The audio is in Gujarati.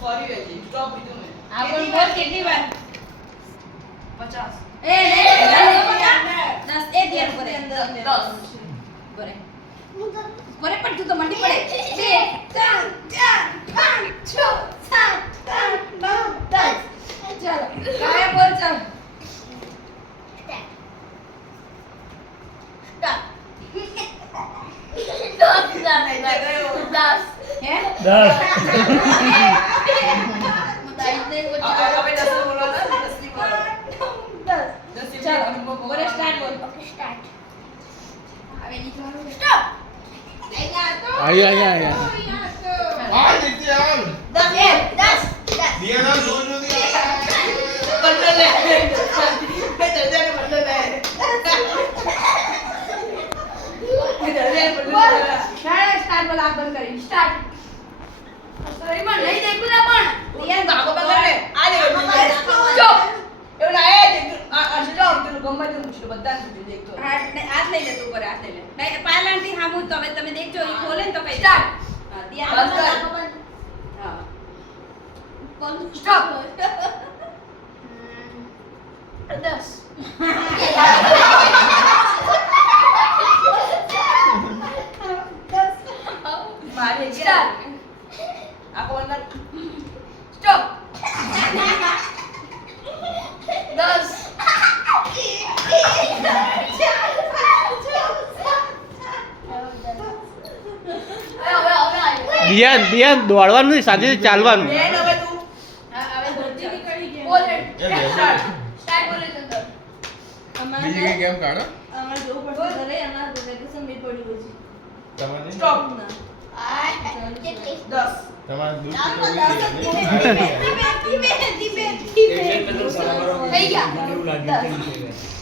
ફરી વેજી સ્ટોપ લીધું મેં આ બોલ કેટલી વાર 50 એ નહીં 10 એ ધ્યાન કરે 10 કરે કરે પણ તું તો મંડી પડે 2 3 4 5 6 7 8 9 10 ચાલો કાયા બોલ ચાલ હે 10 હવે 10 બોલો ના 10 ની બોલો 10 ચાલો બોલે સ્ટાર્ટ બોલ ઓકે સ્ટાર્ટ હવે નીકળો સ્ટોપ અહીંયા આ દીધી આમ 10 દિયાના જો જો દિયા બંને લે બે દર્જાને બંને લે બે દર્જાને બંને લે સ્ટાર્ટ બોલ આ બંધ કરી સ્ટાર્ટ શરીરમાં નહીં દેખું ના પણ રિયા બાબો બગાડે આ લે ચૂપ એવું ના એ દેખ આ સ્ટોપ તું ગમે તે પૂછો બધાને પૂછી દેખતો હાથ લઈ લે તું પર હાથ લઈ લે નહીં પાયલાંટી હામું તો હવે તમે દેખજો ઈ ખોલે ને તો કઈ સ્ટાર્ટ હા ત્યાં હા સ્ટોપ 10 મારે સ્ટાર્ટ આખો અંદર સ્ટોપ 10 દિયાન દોડવાનું નહીં સાથે ચાલવાનું બેન હવે તું હવે ધોતી નીકળી ગઈ બોલ એ બે સ્ટાર્ટ બોલે ચંદર બીજી કઈ ગેમ કાઢો અમારે જોવું પડશે ઘરે અમારે વેકેશન બી પડ્યું છે તમારે સ્ટોપ કેટલી 10 તમારે દૂધ ધીમે થઈ ગયા